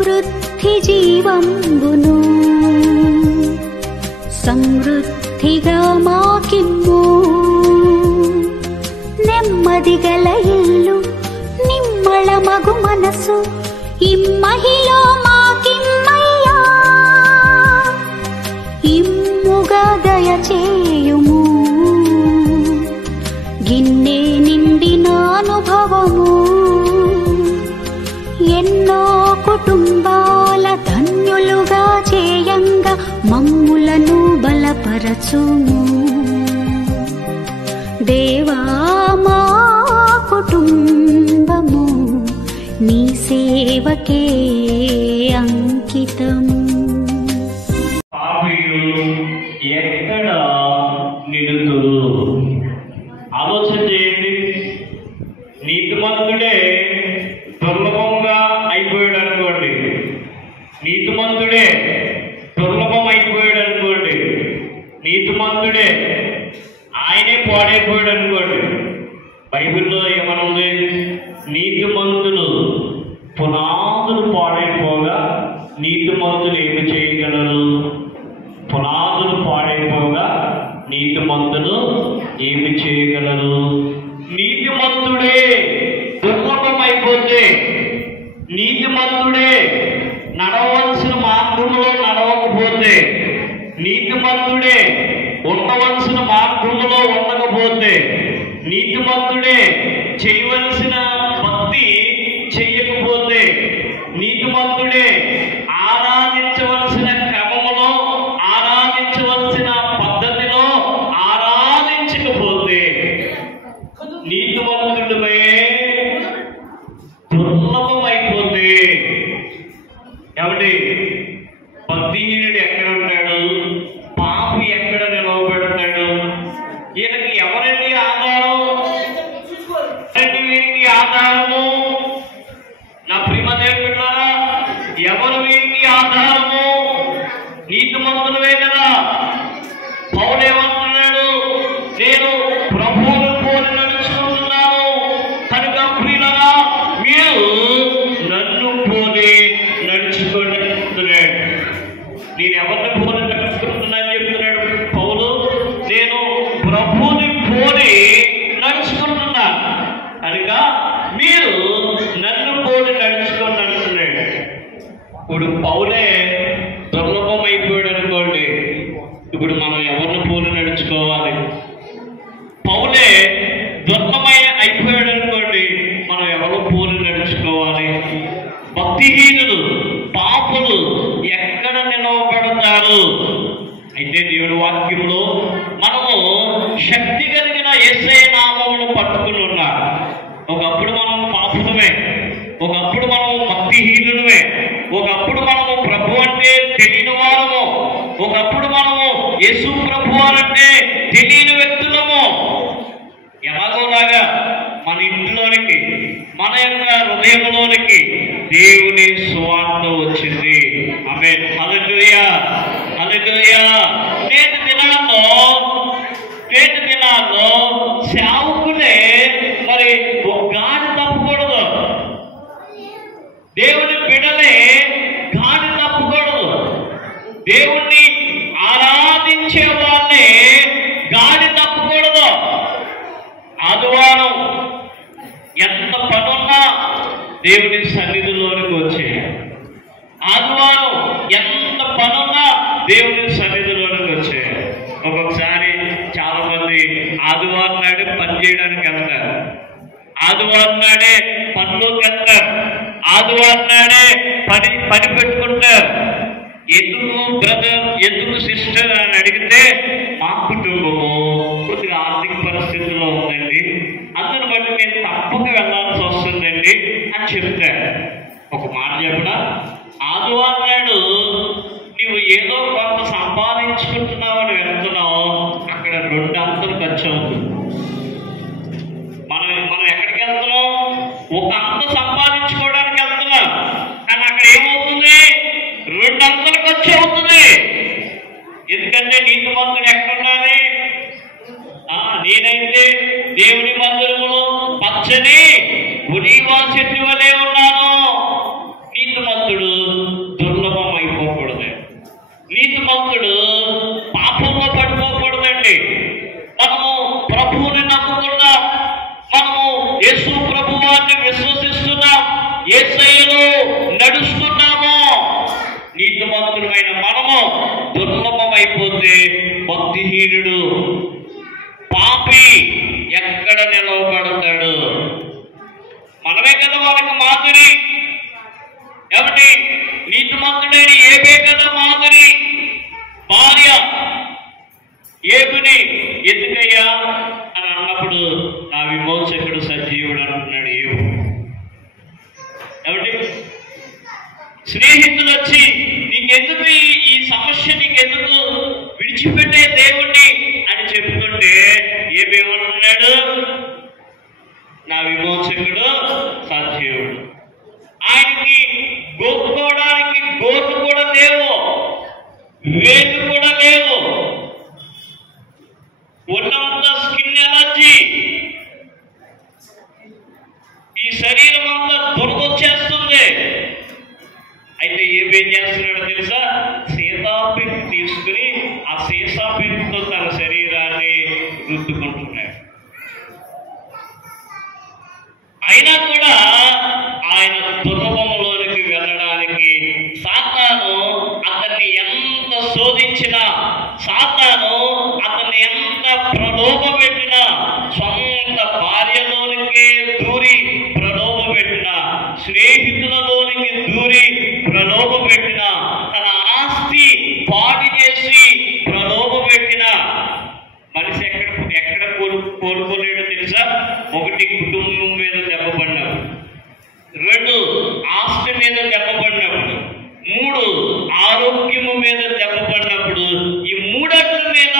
సమృద్ధి జీవంబును సమృద్ధిగా మాకిమ్ము. నెమ్మదిగల ఇల్లు నిమ్మళ మగు మనసు ఇమ్మహిలో మాకిమ్మయ్యా. ఇమ్ముగా దయచేయుము గిన్నె నిండిన అనుభవము. ఎన్నో కుటుంబాల ధన్యులుగా చేయంగా మమ్ములను బలపరచుము. దేవా మా కుటుంబము నీ సేవకే అంకితము. ఎక్కడ నిలుతురు ఆలోచన చేయండి. నీతిమంతుడే దుర్లభంగా అయిపోయాడు అనుకోండి, నీతిమంతుడే దుర్లభం అయిపోయాడు అనుకోండి, నీతిమంతుడే ఆయనే పాడైపోయాడు అనుకోండి. బైబిల్లో ఏమనుంది? నీతిమంతులు పునాదులు పాడైపోగా నీతిమంతులు ఏమి చేయగలరు? పునాదులు పాడైపోగా నీతిమంతులు ఏమి చేయగలరు? నీతిమంతుడే దుర్లభం అయిపోతే, నీతిమంతుడే నడవలసిన మార్గంలో నడవకపోతే, నీతిమంతుడే ఉండవలసిన మార్గంలో ఉండకపోతే, నీతిమంతుడే చేయవలసిన భక్తి చెయ్యకపోతే, నీతిమంతుడే ఆరాధించవలసిన క్రమములో ఆరాధించవలసిన పద్ధతిలో ఆరాధించకపోతే, నీతిమంతుడిపై దుర్లభం అయిపోతే, ఎవడి భక్తిహీనుడు ఎక్కడ ఉంటాడు? పాపి ఎక్కడ నిలవబెడతాడు? ఈయనకి ఎవరండి ఆధారం? వీరికి ఆధారము? నా ప్రిమ దేవుడారా, ఎవరు వీరికి ఆధారము? నీతిమంతులే కదా. పౌలు ఏమంటున్నాడు? నేను ప్రభువును పోలి నడుచుకుంటున్నాను కనుక ప్రియులారా మీరు నన్ను పోలి నడుచుకోండి చెప్తున్నాడు. నేను ఎవరిని పోలి నడుచుకుంటున్నాను చెప్తున్నాడు పౌలు. నేను ప్రభువుని పోలి నడుచుకుంటున్నా కనుక మీరు నన్ను పోలి నడుచుకోండి అంటున్నాడు. ఇప్పుడు పౌలే దుర్లభం అయిపోయాడు అనుకోండి, ఇప్పుడు మనం ఎవరిని పోలి నడుచుకోవాలి? పౌలే దుర్లభమై అయిపోయాడు అనుకోండి, మనం ఎవరు పోలి నడుచుకోవాలి? భక్తిహీనులు పాపులు ఎక్కడ నిలవబడతారు? అయితే దేవుడి వాక్యంలో మనము శక్తి కలిగిన యేసయ్య నామమును పట్టుకుని ఉన్నాడు. ఒకప్పుడు మనం పాపులమే, ఒకప్పుడు మనము భక్తిహీనులమే, ఒకప్పుడు మనము ప్రభు అంటే తెలియని వారము, ఒకప్పుడు మనము యేసు ప్రభు అంటే తెలియని వ్యక్తులము. ఎలాగోలాగా మన ఇంట్లోనికి మన యొక్క హృదయంలోనికి దేవుని సువార్త వచ్చింది. ఆమేన్, హల్లెలూయా, హల్లెలూయా. నేటి దినాల్లో సేవకుడే మరి గాడి తప్పకూడదు, దేవుని బిడ్డలే గాడి తప్పకూడదు, దేవుణ్ణి ఆరాధించే వాళ్ళే గాడి తప్పకూడదు. ఆదివారం ఎంత పనున్నా దేవుని సన్నిధిలోనికి వచ్చే, ఆదివారం ఎంత పనున్నా దేవుని సన్నిధిలోనికి వచ్చే. ఒక్కొక్కసారి చాలా మంది ఆదివారం నాడే పని చేయడానికి వెళ్తారు, ఆదివారం నాడే పనిలోకి వెళ్తారు, ఆదివారం నాడే పని పెట్టుకుంటారు. ఎందుకు బ్రదర్, ఎందుకు సిస్టర్ అని అడిగితే మా కుటుంబము కొద్దిగా ఆర్థిక పరిస్థితుల్లో ఉందండి, అందుని బట్టి నేను తప్పక వెళ్ళాల్సి వస్తుందండి అని చెప్తారు. ఒక మాట చెప్పడా, ఆదివారం నాడు నీవు ఏదో కొంత సంపాదించుకుంటున్నావు అని వెళ్తున్నావు, అక్కడ 2 అంతలు ఖర్చు అవుతుంది. మనం ఎక్కడికి వెళ్తున్నాం? ఒక అంత సంపాదించుకోవడానికి వెళ్తున్నాం, కానీ అక్కడ ఏమవుతుంది? 2 అంతలు ఖర్చు అవుతుంది. ఎందుకంటే నీతిమంతుడు ఎక్కడున్నది? నేనైతే దేవుని మందిరములో పచ్చని ఒలీవ చెట్టు వలె ఉన్నాను, నీతిమంతుడు నీతిమంతుడు పాపంలో పడిపోకూడదండి. మనము ప్రభువుని నమ్ముకున్నాం, మనము యేసు ప్రభువాన్ని విశ్వసిస్తున్నాం, యేసయ్యలో నడుస్తున్నాము. నీతిమంతుడమైన మనము దుర్లభమైపోతే భక్తిహీనుడు పాపి ఎక్కడ నిలవబడతాడు? మనమే కదా వాళ్ళకి మాదిరి. ఏమిటి? నీతిమంతుడైన ఏబే కదా మాదిరి. భార్య ఏబుని ఎందుకయ్యా అని అన్నప్పుడు నా విమోచకుడు సజీవుడు అంటున్నాడు ఏబు. ఏమిటి? స్నేహితులు వచ్చి నీకెందుకు ఈ సమస్య, నీకెందుకు విడిచిపెట్టే దేవుణ్ణి అని చెప్పుకుంటే ఏమేమంటున్నాడు? నా విమోచకుడు సజీవుడు. ఆయనకి గోపుకోవడానికి గోటు కూడా లేవు, వేలు కూడా లేవు, ఉన్నంత స్కిన్ ఎలర్జీ, ఈ శరీరం అంతా దురదొచ్చేస్తుంది. అయితే ఏం చేస్తున్నాడో తెలుసా? సీతాపెట్టు తీసుకుని ఆ సీసాపెట్టుతో తన శరీరాన్ని రుద్దుకుంటున్నాడు. అయినా కూడా ఆయన దుర్లభంలోనికి వెళ్ళడానికి సాతాను అతన్ని ఎంత శోధించినా, సాతాను అతన్ని ఎంత ప్రలోభపెట్టినా, సొంత భార్యలోనికి దూరి ప్రలోభపెట్టినా, స్నేహితులలోనికి దూరి ప్రలోభపెట్టినా, తన ఆస్తి పాడు చేసి ప్రలోభపెట్టినా మనిషి ఎక్కడ కోలుకోలేడో తెలుసా? ఒకటి, కుటుంబం మీద దెబ్బ పడినప్పుడు, 2 ఆస్తి మీద దెబ్బ పడినప్పుడు, 3 ఆరోగ్యము మీద దెబ్బ పడినప్పుడు, ఈ 3 మీద